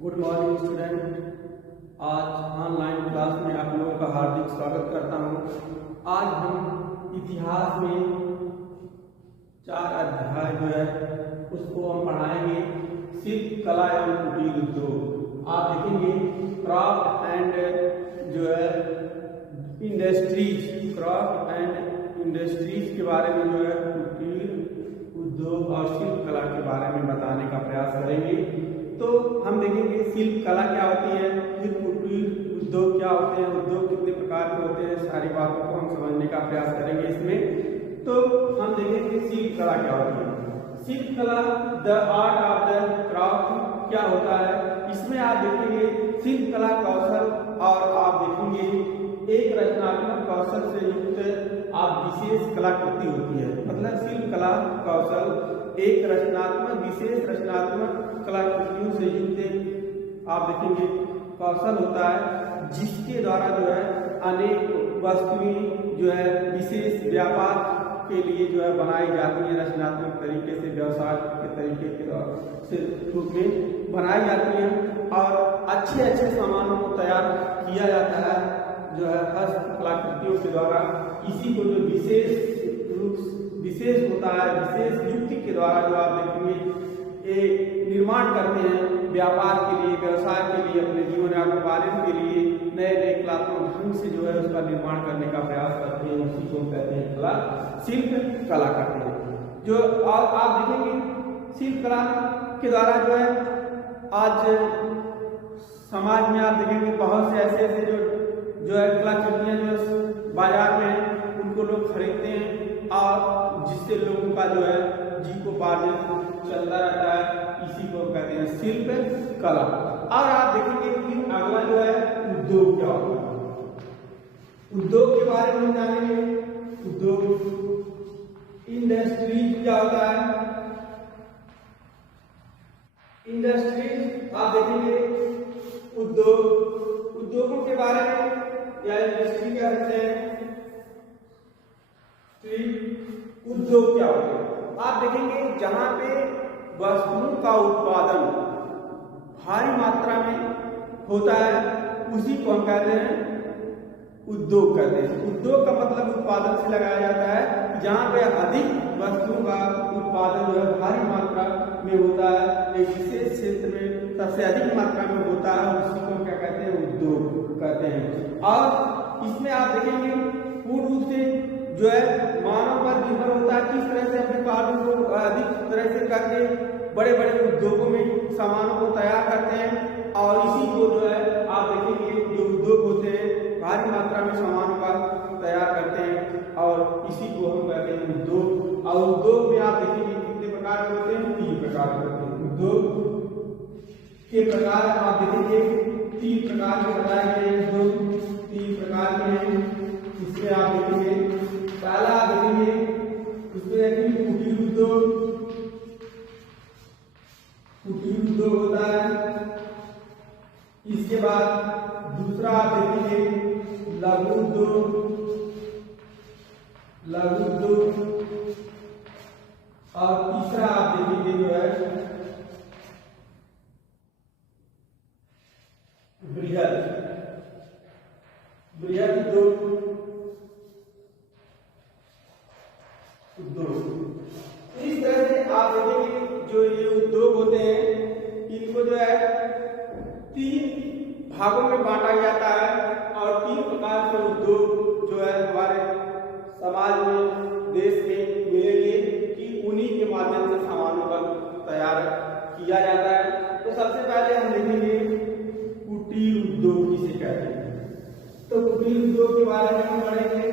Good morning student. आज online class में आप लोगों का हार्दिक स्वागत करता हूं। आज हम इतिहास में 4 अध्याय जो है उसको हम पढ़ाएंगे। शिल्प कला एवं कुटीर उद्योग आप देखेंगे। क्राफ्ट एंड जो है इंडस्ट्रीज, क्राफ्ट एंड इंडस्ट्रीज के बारे में जो है कुटीर उद्योग और शिल्प कला के बारे में बताने का प्रयास करेंगे। तो हम देखेंगे शिल्प कला क्या होती है, फिर कुटीर उद्योग क्या होते हैं, उद्योग कितने प्रकार के होते हैं, सारी बातों को हम समझने का प्रयास करेंगे इसमें। तो हम देखेंगे शिल्प कला क्या होती है। शिल्प कला the art of the craft क्या होता है। इसमें आप देखेंगे शिल्प कला कौशल और आप देखेंगे एक रचनात्मक कौशल से युक्त आप विशेष कलाकृति होती है। मतलब शिल्प कला कौशल एक रचनात्मक विशेष रचनात्मक कलाकृतियों से युक्त आप देखेंगे कौशल होता है, जिसके द्वारा जो है अनेक वस्तुएं जो है विशेष व्यापार के लिए जो है बनाई जाती है। रचनात्मक तरीके से व्यवसाय के तरीके के से रूप में बनाई जाती हैं और अच्छे अच्छे सामानों को तैयार किया जाता है जो है हस्त कलाकृतियों के द्वारा। इसी को जो विशेष होता है, विशेष युक्ति के द्वारा जो आप देखेंगे एक निर्माण करते हैं व्यापार के लिए, व्यवसाय के लिए, अपने जीवन यापन पालन के लिए नए नए कलात्मक ढंग से जो है उसका निर्माण करने का प्रयास करते हैं। उसी को कहते हैं कला, शिल्प कला करते हैं। जो और आप देखेंगे शिल्प कला के द्वारा जो है आज समाज में आप देखेंगे बहुत से ऐसे ऐसे जो है कलाकृतियां जो बाजार में उनको लोग खरीदते हैं और जिससे लोगों का जो है जीविकोपार्जन चलता रहता है। इसी को कहते हैं शिल्प कला। और आप देखेंगे कि अगला जो है उद्योग क्या होता है। उद्योग के बारे में जानेंगे। उद्योग इंडस्ट्रीज क्या होता है। इंडस्ट्रीज आप देखेंगे उद्योगों के बारे में या इंडस्ट्री क्या कहते हैं। उद्योग क्या होते हैं आप देखेंगे जहां पे वस्तुओं का उत्पादन भारी मात्रा में होता है, उसी को हम कहते हैं उद्योग कहते हैं। उद्योग का मतलब उत्पादन से लगाया जाता है जहां पे अधिक वस्तुओं का उत्पादन जो है भारी मात्रा में होता है, एक विशेष क्षेत्र में सबसे अधिक मात्रा में होता है, उसी को क्या कहते हैं उद्योग कहते हैं। और इसमें आप देखेंगे पूर्ण रूप से जो है मानव पर निर्भर होता है किस तरह से अपने कार्यों को अधिक तरह से करके बड़े बड़े उद्योगों में सामानों को तैयार करते हैं और इसी को जो है आप देखेंगे जो उद्योग होते हैं भारी मात्रा में सामानों का तैयार करते हैं और इसी को हम कहते हैं उद्योग। और उद्योग में आप देखेंगे कितने प्रकार के होते हैं, 3 प्रकार के होते हैं। उद्योग के प्रकार आप देखेंगे 3 प्रकार के बताए गए हैं। उद्योग 3 प्रकार के हैं। इसमें आप देखेंगे पहला देखेंगे उसमें देखेंगे कुटीर उद्योग। कुटीर उद्योग होता है। इसके बाद दूसरा आप देखेंगे लघु उद्योग। लघु उद्योग और तीसरा आप देखेंगे जो है बृहद उद्योग। इस तरह से आप देखेंगे जो ये उद्योग होते हैं इनको जो है 3 भागों में बांटा जाता है और 3 प्रकार के उद्योग जो है हमारे समाज में, देश में मिलेंगे कि उन्हीं के माध्यम से सामानों का तैयार किया जाता है। तो सबसे पहले हम देखेंगे कुटीर उद्योग किसे कहते हैं। तो कुटीर उद्योग के बारे में हम पढ़ेंगे।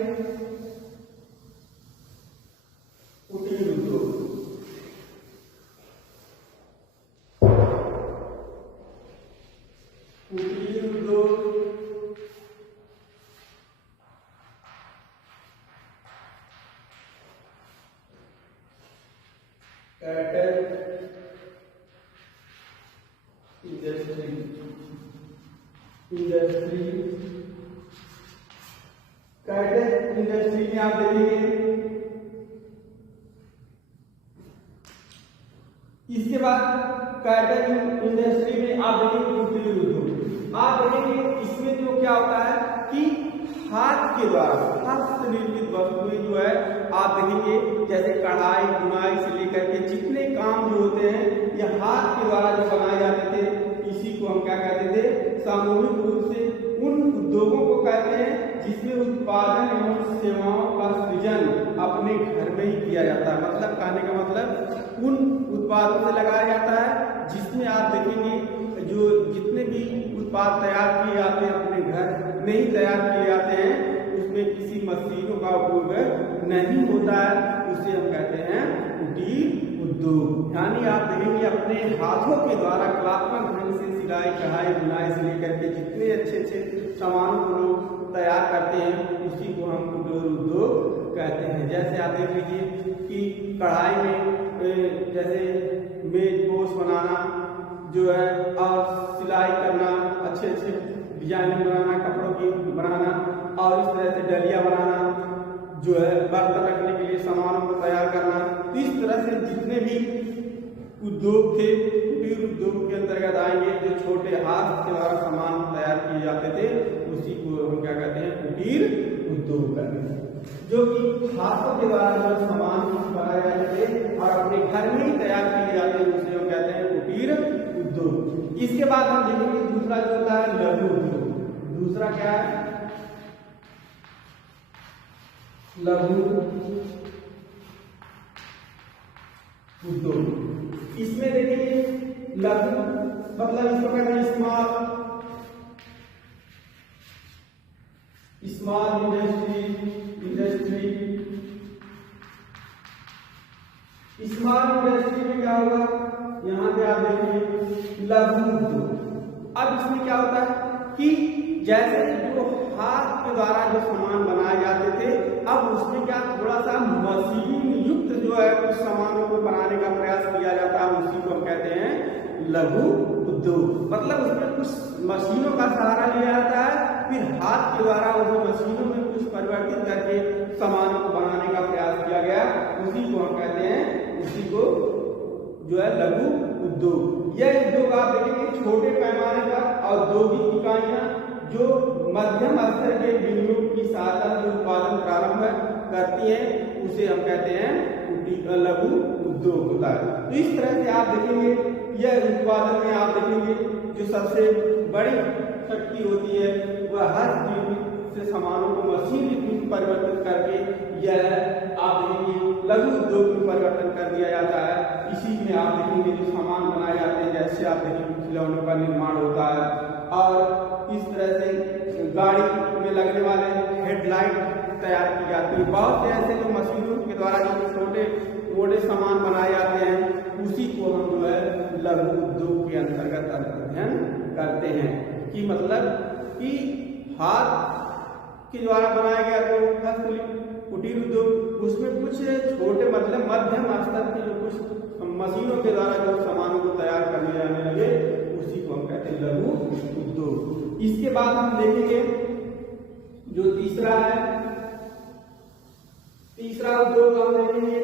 कुटीर उद्योग इंडस्ट्री में आप देखेंगे इसके बाद कैटरिंग इंडस्ट्री में आप देखेंगे कुटीर उद्योग। आप देखेंगे इसमें जो क्या होता है कि हाथ के द्वारा हाथ से निर्मित वस्तुएं जो है आप देखेंगे जैसे कढ़ाई बुनाई से लेकर के जितने काम जो होते हैं ये हाथ के द्वारा जो बनाए जाते थे, इसी को हम क्या कहते थे, सामूहिक रूप से उन उद्योगों को कहते हैं जिसमें उत्पादन एवं सेवाओं का सृजन अपने घर में ही किया जाता है। मतलब कहने का मतलब उन उत्पादों से लगाया जाता है जिसमें आप देखेंगे जो जितने भी उत्पाद तैयार किए जाते हैं अपने घर में ही तैयार किए जाते हैं, उसमें किसी मशीनों का उपयोग नहीं होता है, उसे हम कहते हैं कुटीर उद्योग। यानी आप देखेंगे अपने हाथों के द्वारा कलात्मक ढंग से सिलाई कढ़ाई बुनाई से लेकर के जितने अच्छे अच्छे सामानों को लोग तैयार करते हैं उसी को हम कुटीर उद्योग कहते हैं। जैसे आप देख लीजिए कि कढ़ाई में जैसे मेज पोश बनाना जो है और सिलाई करना, अच्छे अच्छे डिजाइनिंग बनाना, कपड़ों की बनाना और इस तरह से डलिया बनाना जो है बर्तन रखने के लिए सामानों को तैयार करना। तो इस तरह से जितने भी उद्योग थे कुटीर उद्योग के अंतर्गत आएंगे जो छोटे हाथ के द्वारा सामान तैयार किए जाते थे, उसी को हम क्या कहते हैं कुटीर उद्योग कहते हैं। जो कि हाथों के द्वारा जो सामान बनाए जाते थे और अपने घर में ही तैयार किए जाते हैं उसे हम कहते हैं कुटीर उद्योग। इसके बाद हम देखेंगे दूसरा जो होता है लघु उद्योग। दूसरा क्या है? लघु उद्योग। इसमें देखेंगे लघु मतलब इसको कहते हैं स्मॉल इंडस्ट्री। स्मॉल इंडस्ट्री में क्या होगा, यहाँ पे आप देखेंगे लघु उद्योग। अब इसमें क्या होता है कि जैसे जो हाथ के द्वारा जो सामान बनाए जाते थे, अब उसमें क्या थोड़ा सा मशीन युक्त जो है कुछ सामानों को बनाने का प्रयास किया जाता है, उसी को हम कहते हैं लघु उद्योग। मतलब उसमें कुछ मशीनों का सहारा लिया जाता है, फिर हाथ के द्वारा उस मशीनों में कुछ परिवर्तित करके सामानों को बनाने का प्रयास किया गया, उसी को हम कहते हैं, उसी को जो है लघु उद्योग। यह उद्योग आप देखेंगे छोटे पैमाने पर औद्योगिक इकाइयां जो मध्यम स्तर के विनियोग की सहायता से उत्पादन प्रारंभ करती हैं, उसे हम कहते हैं लघु उद्योग होता है। तो इस तरह से आप देखेंगे यह उत्पादन में आप देखेंगे जो सबसे बड़ी शक्ति होती है वह हस्त निर्मित से सामानों को मशीन में परिवर्तित करके यह आप देखेंगे लघु उद्योग में परिवर्तन कर दिया जाता है। इसी में आप देखेंगे जो सामान बनाए जाते हैं, जैसे आप देखेंगे खिलौनों का निर्माण होता है और इस तरह से गाड़ी में लगने वाले हेडलाइट तैयार की जाती है। बहुत से ऐसे जो मशीनों के द्वारा जो छोटे मोटे सामान बनाए जाते हैं, उसी को हम जो है लघु उद्योग के अंतर्गत अध्ययन करते हैं। कि मतलब कि हाथ के द्वारा बनाया गया जो हस्तलिपि कुटीर उद्योग, उसमें कुछ छोटे मतलब मध्यम स्तर के जो कुछ मशीनों के द्वारा जो सामानों को तैयार करने जाने लगे, उसी को हम कहते हैं लघु उद्योग। इसके बाद हम देखेंगे जो तीसरा है, तीसरा उद्योग हम देखेंगे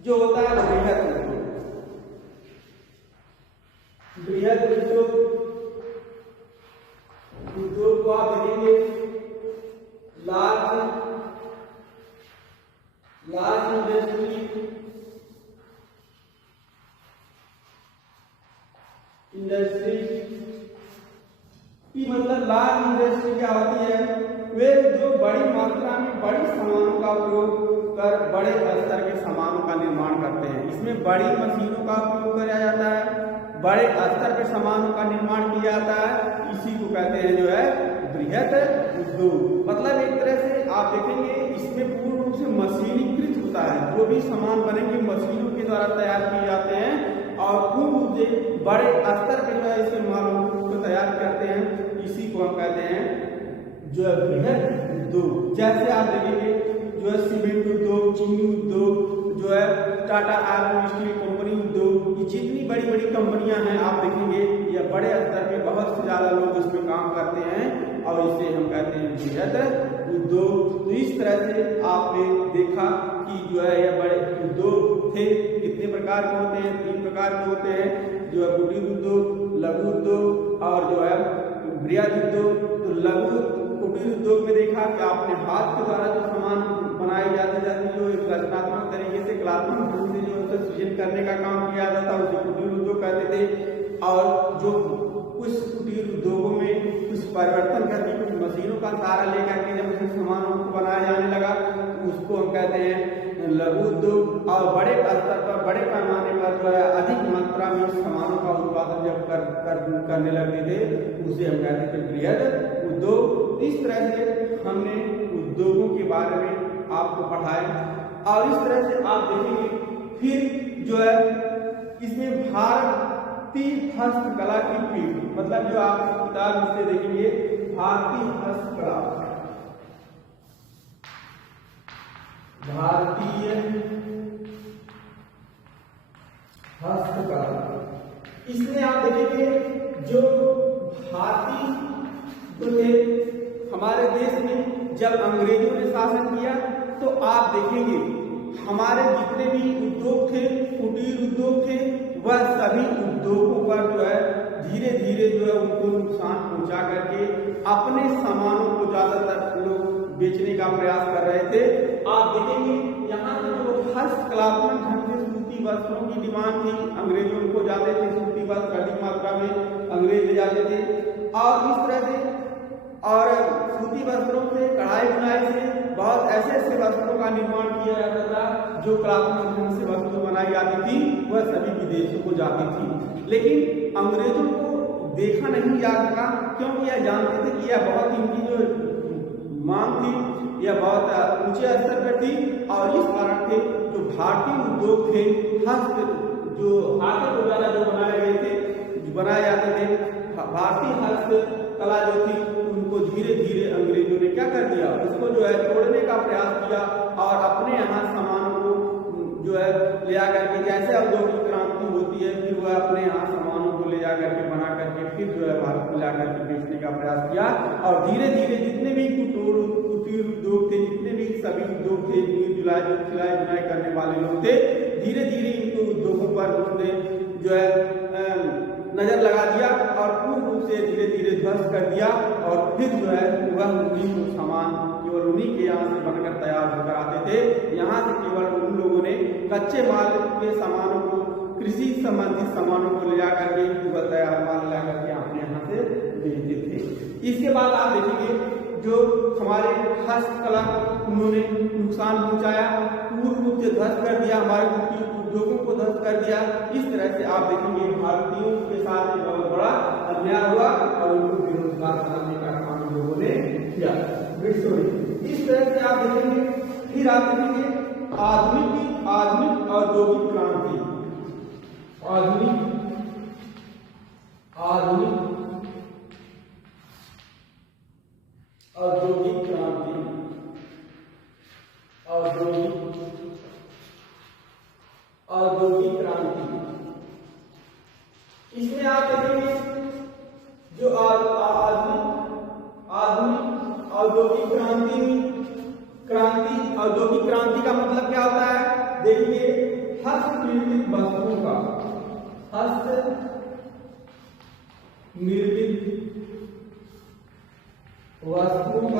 जो होता है बृहद उद्योग। बृहद उद्योग को आप देखेंगे लार्ज इंडस्ट्री की मतलब लार्ज इंडस्ट्री क्या होती है, वे जो बड़ी मात्रा में बड़ी सामानों का उपयोग कर बड़े स्तर के सामानों का निर्माण करते हैं। इसमें बड़ी मशीनों का उपयोग किया जाता है, बड़े स्तर के सामानों का निर्माण किया जाता है, इसी को कहते हैं जो है बृहद उद्योग। मतलब एक तरह से आप देखेंगे इसमें पूर्ण रूप से मशीनीकृत होता है, जो भी सामान बनेंगे मशीनों के द्वारा तैयार किए जाते हैं और पूर्ण रूप से बड़े स्तर पे जो है इसके मालों को तैयार करते हैं, इसी को हम कहते हैं जो है बृहद उद्योग। जैसे आप देखेंगे जो है सीमेंट उद्योग, चीनी उद्योग, जो है टाटा आयरन स्टील कंपनी उद्योग, ये जितनी बड़ी बड़ी कंपनियां हैं आप देखेंगे ये बड़े स्तर पे बहुत से ज्यादा लोग इसमें काम करते हैं और इसे हम कहते हैं बृहद उद्योग। तो इस तरह से आपने देखा कि जो है ये बड़े उद्योग थे प्रकार के होते हैं, 3 प्रकार के होते हैं, जो है कुटीर उद्योग, लघु उद्योग और जो है बृहद उद्योग। तो लघु कुटीर उद्योग में देखा कि आपने हाथ के द्वारा जो सामान बनाए जाते जो एक रचनात्मक तरीके से कलात्मक ढंग से जो है सृजन करने का काम किया जाता था उसे कुटीर उद्योग कहते थे। और जो कुछ कुटीर उद्योगों में कुछ परिवर्तन करके कुछ मशीनों का सहारा लेकर के जब उसे सामानों को बनाया जाने लगा तो उसको हम कहते हैं लघु उद्योग। और बड़े स्तर पर, बड़े पैमाने पर जो है अधिक मात्रा में सामानों का उत्पादन जब करने लगते थे उसे हम कहते थे बृहद उद्योग। इस तरह से हमने उद्योगों के बारे में आपको पढ़ाया। और इस तरह से आप देखेंगे फिर जो है इसमें भारतीय हस्तकला की पीढ़ी, मतलब जो आप किताब से देखेंगे भारतीय हस्तकला, भारतीय हस्तकला, इसमें आप देखेंगे जो भारतीय जो थे हमारे देश में जब अंग्रेजों ने शासन किया तो आप देखेंगे हमारे जितने भी उद्योग थे, कुटीर उद्योग थे, वह सभी उद्योगों पर जो है धीरे धीरे जो है उनको नुकसान पहुंचा करके अपने सामानों को ज्यादातर लोग बेचने का प्रयास कर रहे थे। आप देखेंगे यहाँ पे जो हस्तकलात्मक ढंग से सूती वस्त्रों की डिमांड थी, अंग्रेजों को जाते थे, सूती वस्त्र अधिक मात्रा में अंग्रेज ले जाते थे। और इस तरह से और सूती वस्त्रों से, कढ़ाई बुनाई से बहुत ऐसे ऐसे वस्त्रों का निर्माण किया जाता था जो कलात्मक ढंग से वस्तु बनाई जाती थी, वह सभी विदेशों को जाती थी। लेकिन अंग्रेजों को देखा नहीं जा सका क्योंकि यह जानते थे कि यह बहुत इनकी जो मांग थी यह बहुत ऊंचे स्तर पर थी। और इस कारण से जो भारतीय उद्योग थे, हस्त जो हाथों के द्वारा जो बनाए गए थे, बनाए जाते थे, भारतीय हस्तकला जो थी उनको धीरे धीरे अंग्रेजों ने क्या कर दिया, उसको जो है तोड़ने का प्रयास किया और अपने यहाँ सामानों को जो है ले आकर के, जैसे औद्योगिक क्रांति होती है फिर वह अपने यहाँ सामानों को ले जाकर के बना करके फिर जो है भारत में ला करके बेचने का प्रयास किया। और धीरे धीरे जितने भी कुटीर उद्योग थे, जितने भी सभी उद्योग थे, सिलाई बुनाई करने वाले लोग थे, धीरे धीरे इनको उद्योगों पर उन्होंने जो है नजर लगा दिया और पूर्ण रूप से धीरे धीरे ध्वस्त कर दिया। और फिर जो है वह उन्हीं को सामान केवल उन्हीं के यहाँ से बनकर तैयार होकर आते थे। यहाँ से केवल उन लोगों ने कच्चे माल के सामानों को, कृषि संबंधित सामानों को ले जाकर के केवल तैयार माल ला करके अपने यहाँ से बेचते थे। इसके बाद आप देखेंगे जो हमारे हस्तकला उन्होंने नुकसान पहुंचाया, पूर्ण रूप से ध्वस्त कर दिया, हमारे उद्योगों को ध्वस्त कर दिया। इस तरह से आप देखेंगे भारतीयों के साथ एक बहुत बड़ा अन्याय हुआ और उनको बेरोजगार बनाने का काम लोगों ने किया। इस तरह से आप देखेंगे फिर आप देखेंगे आधुनिक औद्योगिक क्रांति, आधुनिक औद्योगिक क्रांति, औद्योगिक क्रांति। इसमें आप देखेंगे जो आधुनिक औद्योगिक औद्योगिक क्रांति का मतलब क्या होता है? देखिए हस्तनिर्मित वस्तुओं का, हस्तनिर्मित वस्तुओं का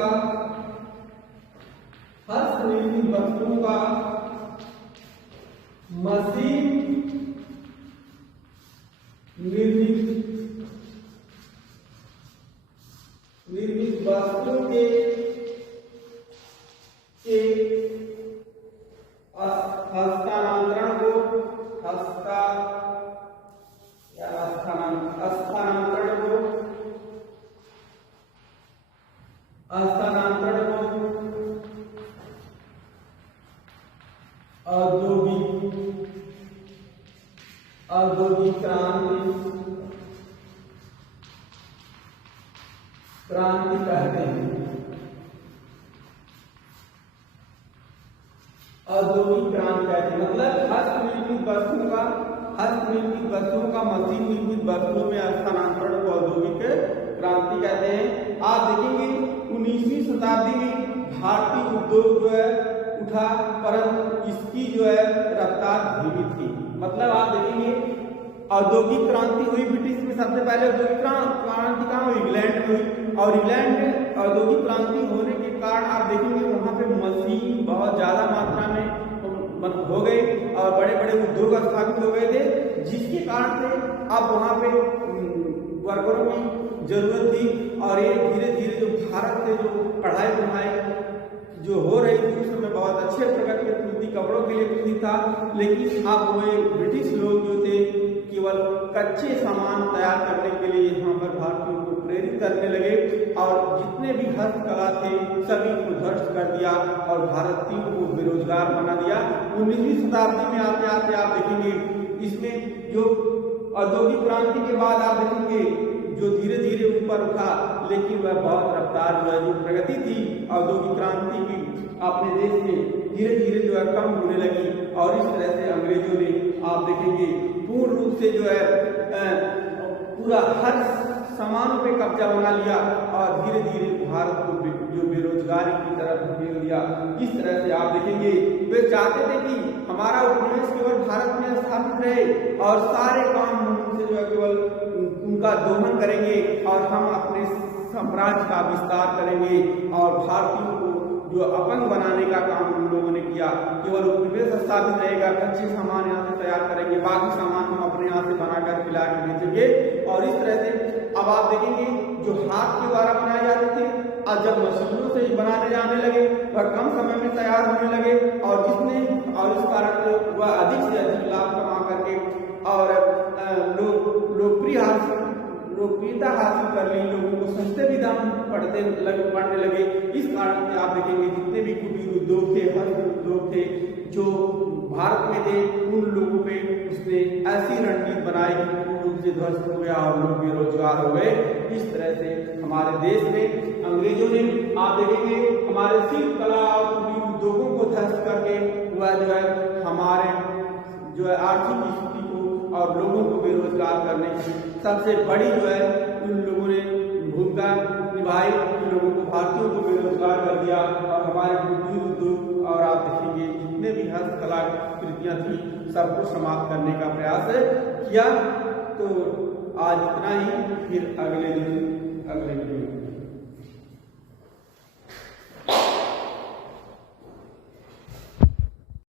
मशीन निर्मित वस्तुओं के हस्तांतरण को औद्योगिक क्रांति कहते हैं। औद्योगिक क्रांति कहते हैं मतलब हस्तनिर्मित वस्तुओं का मशीन निर्मित वस्तुओं में स्थानांतरण को औद्योगिक क्रांति कहते हैं। आप देखेंगे 19वीं शताब्दी में भारतीय उद्योग जो है उठा, परंतु इसकी जो है रफ्तार धीमी थी। मतलब आप देखेंगे औद्योगिक क्रांति हुई ब्रिटिश में, सबसे पहले औद्योगिक क्रांति कहाँ हुई? इंग्लैंड में हुई। और इंग्लैंड में औद्योगिक क्रांति होने के कारण आप देखेंगे वहाँ पे मशीन बहुत ज्यादा मात्रा में हो गए और बड़े बड़े उद्योग स्थापित हो गए थे, जिसके कारण से अब वहाँ पे वर्करों की जरूरत थी। और ये धीरे धीरे जो भारत से जो पढ़ाई लिखाई जो हो रही थी उस समय बहुत अच्छे प्रकार की पूर्ति कपड़ों के लिए पूर्ति था, लेकिन अब वे ब्रिटिश लोग जो थे केवल कच्चे सामान तैयार करने के लिए यहाँ पर भारतीयों को प्रेरित करने लगे और जितने भी हस्तकला थे सभी को ध्वस्त कर दिया और भारतीयों को बेरोजगार बना दिया। 19वीं शताब्दी में आते आते आप देखेंगे इसमें जो औद्योगिक क्रांति के बाद आप देखेंगे जो धीरे धीरे ऊपर उठा, लेकिन वह बहुत रफ्तार जो प्रगति थी औद्योगिक क्रांति की अपने देश में धीरे धीरे जो है कम होने लगी। और इस तरह से अंग्रेजों ने आप देखेंगे पूर्ण रूप से जो है पूरा हर सामानों पे कब्जा बना लिया और धीरे धीरे भारत को जो बेरोजगारी की तरफ धकेल दिया। इस तरह से आप देखेंगे वे चाहते थे कि हमारा उपनिवेश केवल भारत में स्थापित रहे और सारे काम उनसे जो है केवल उनका दोहन करेंगे और हम अपने साम्राज्य का विस्तार करेंगे। और भारतीयों को जो अपंग बनाने का काम उन लोगों ने किया, केवल उपनिवेश स्थापित रहेगा, कच्चे सामान यहाँ से तैयार करेंगे, बाकी सामान हम अपने यहाँ से बनाकर खिला के बेचेंगे। और इस तरह से अब आप देखेंगे जो हाथ के द्वारा बनाए जाते थे और जब मशीनों से बनाने जाने लगे वह कम समय में तैयार होने लगे और जिसने और इस कारण से वह अधिक से अधिक लाभ कमा करके और लोकप्रियता हासिल कर ली, लोगों को सस्ते भी दाम पड़ने लगे। इस कारण से आप देखेंगे जितने भी कुटीर उद्योग थे, हस्त उद्योग थे जो भारत में थे, उन लोगों पे उसने ऐसी रणनीति बनाई कि पूर्ण रूप से ध्वस्त हो गया और लोग बेरोजगार हो गए। इस तरह से हमारे देश में अंग्रेजों ने आप देखेंगे हमारे शिल्प कला और कुटीर उद्योगों को ध्वस्त करके वह जो है हमारे जो है आर्थिक स्थिति को और लोगों को बेरोजगार करने की सबसे बड़ी जो है उन लोगों ने भूमिका निभाई, लोगों को भारतीयों को बेरोजगार कर दिया और हमारे कुटीर उद्योग और आप देखेंगे जितने भी हस्तकला कृतियां थी सबको समाप्त करने का प्रयास किया। तो आज इतना ही, फिर अगले दिन अगले वीडियो